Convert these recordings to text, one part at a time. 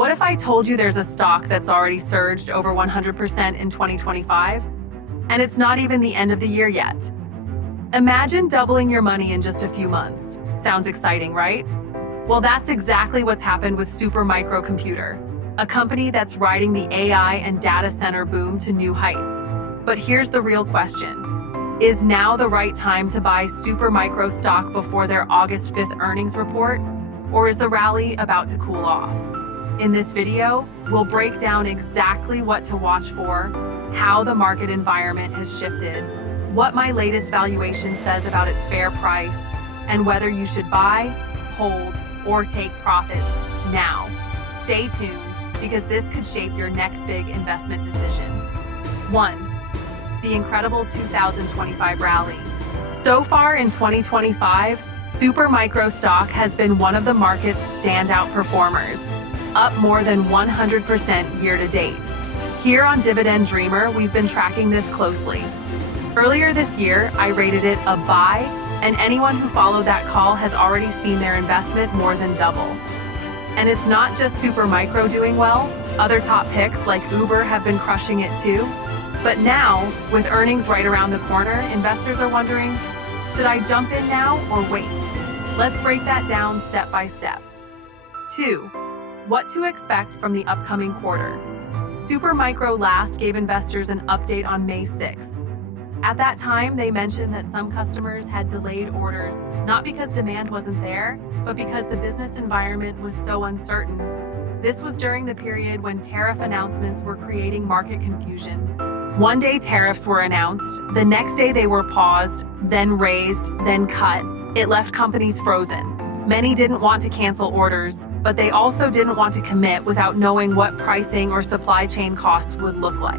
What if I told you there's a stock that's already surged over 100% in 2025? And it's not even the end of the year yet. Imagine doubling your money in just a few months. Sounds exciting, right? Well, that's exactly what's happened with Supermicro Computer, a company that's riding the AI and data center boom to new heights. But here's the real question. Is now the right time to buy Supermicro stock before their August 5th earnings report? Or is the rally about to cool off? In this video, we'll break down exactly what to watch for, how the market environment has shifted, what my latest valuation says about its fair price, and whether you should buy, hold, or take profits now. Stay tuned, because this could shape your next big investment decision. 1. The incredible 2025 rally. So far in 2025, Supermicro stock has been one of the market's standout performers, up more than 100% year to date. Here on Dividend Dreamer, we've been tracking this closely. Earlier this year, I rated it a buy, and anyone who followed that call has already seen their investment more than double. And it's not just Supermicro doing well. Other top picks like Uber have been crushing it too. But now, with earnings right around the corner, investors are wondering, should I jump in now or wait? Let's break that down step by step. 2. What to expect from the upcoming quarter. Supermicro last gave investors an update on May 6th. At that time, they mentioned that some customers had delayed orders, not because demand wasn't there, but because the business environment was so uncertain. This was during the period when tariff announcements were creating market confusion. One day tariffs were announced, the next day they were paused, then raised, then cut. It left companies frozen. Many didn't want to cancel orders, but they also didn't want to commit without knowing what pricing or supply chain costs would look like.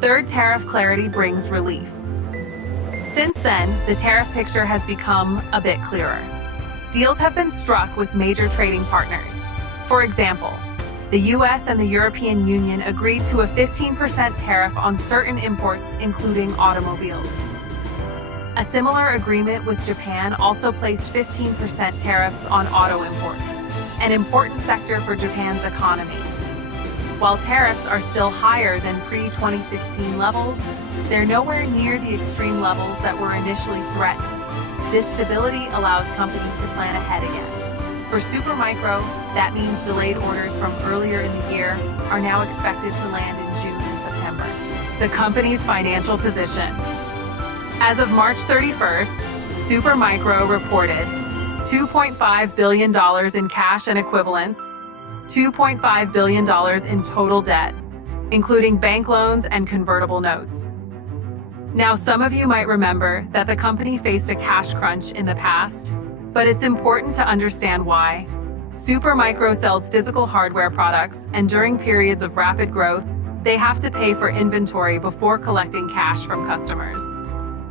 Third, tariff clarity brings relief. Since then, the tariff picture has become a bit clearer. Deals have been struck with major trading partners. For example, the US and the European Union agreed to a 15% tariff on certain imports, including automobiles. A similar agreement with Japan also placed 15% tariffs on auto imports, an important sector for Japan's economy. While tariffs are still higher than pre-2016 levels, they're nowhere near the extreme levels that were initially threatened. This stability allows companies to plan ahead again. For Supermicro, that means delayed orders from earlier in the year are now expected to land in June and September. The company's financial position. As of March 31st, Supermicro reported $2.5 billion in cash and equivalents, $2.5 billion in total debt, including bank loans and convertible notes. Now, some of you might remember that the company faced a cash crunch in the past, but it's important to understand why. Supermicro sells physical hardware products, and during periods of rapid growth, they have to pay for inventory before collecting cash from customers.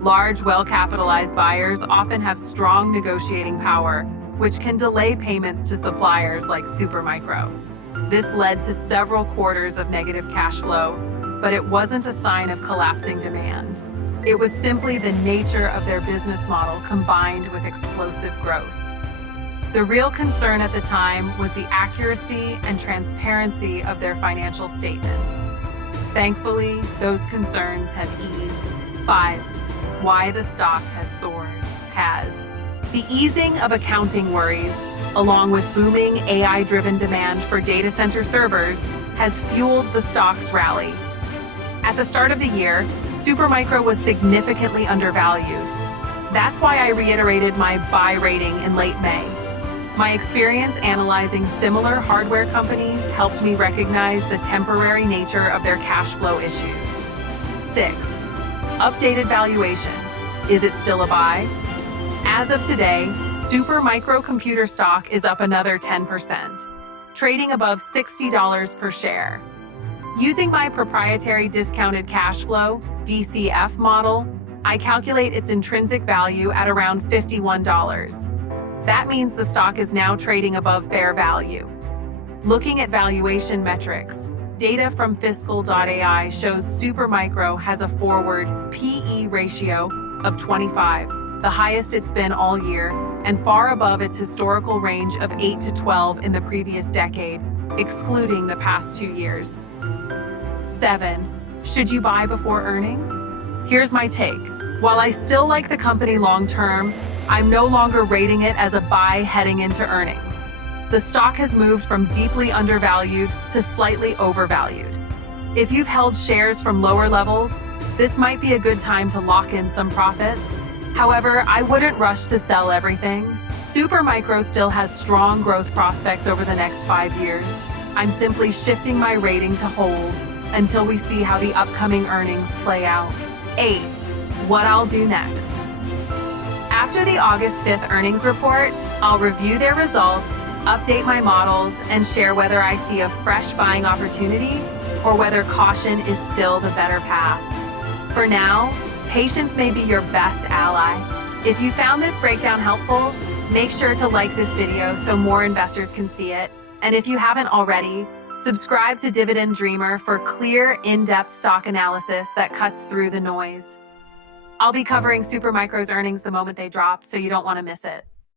Large, well-capitalized buyers often have strong negotiating power, which can delay payments to suppliers like Supermicro. This led to several quarters of negative cash flow, but it wasn't a sign of collapsing demand. It was simply the nature of their business model combined with explosive growth. The real concern at the time was the accuracy and transparency of their financial statements. Thankfully, those concerns have eased. 5. Why the stock has soared. The easing of accounting worries, along with booming AI-driven demand for data center servers, has fueled the stock's rally. At the start of the year, Supermicro was significantly undervalued. That's why I reiterated my buy rating in late May. My experience analyzing similar hardware companies helped me recognize the temporary nature of their cash flow issues. 6. Updated valuation. Is it still a buy? As of today, Supermicro Computer stock is up another 10%, trading above $60 per share. Using my proprietary discounted cash flow, DCF model, I calculate its intrinsic value at around $51. That means the stock is now trading above fair value. Looking at valuation metrics, data from Fiscal.ai shows Supermicro has a forward PE ratio of 25, the highest it's been all year, and far above its historical range of 8 to 12 in the previous decade, excluding the past 2 years. 7. Should you buy before earnings? Here's my take. While I still like the company long-term, I'm no longer rating it as a buy heading into earnings. The stock has moved from deeply undervalued to slightly overvalued. If you've held shares from lower levels, this might be a good time to lock in some profits. However, I wouldn't rush to sell everything. Supermicro still has strong growth prospects over the next 5 years. I'm simply shifting my rating to hold until we see how the upcoming earnings play out. 8. What I'll do next. After the August 5th earnings report, I'll review their results, update my models, and share whether I see a fresh buying opportunity or whether caution is still the better path. For now, patience may be your best ally. If you found this breakdown helpful, make sure to like this video so more investors can see it. And if you haven't already, subscribe to Dividend Dreamer for clear, in-depth stock analysis that cuts through the noise. I'll be covering Supermicro's earnings the moment they drop, so you don't want to miss it.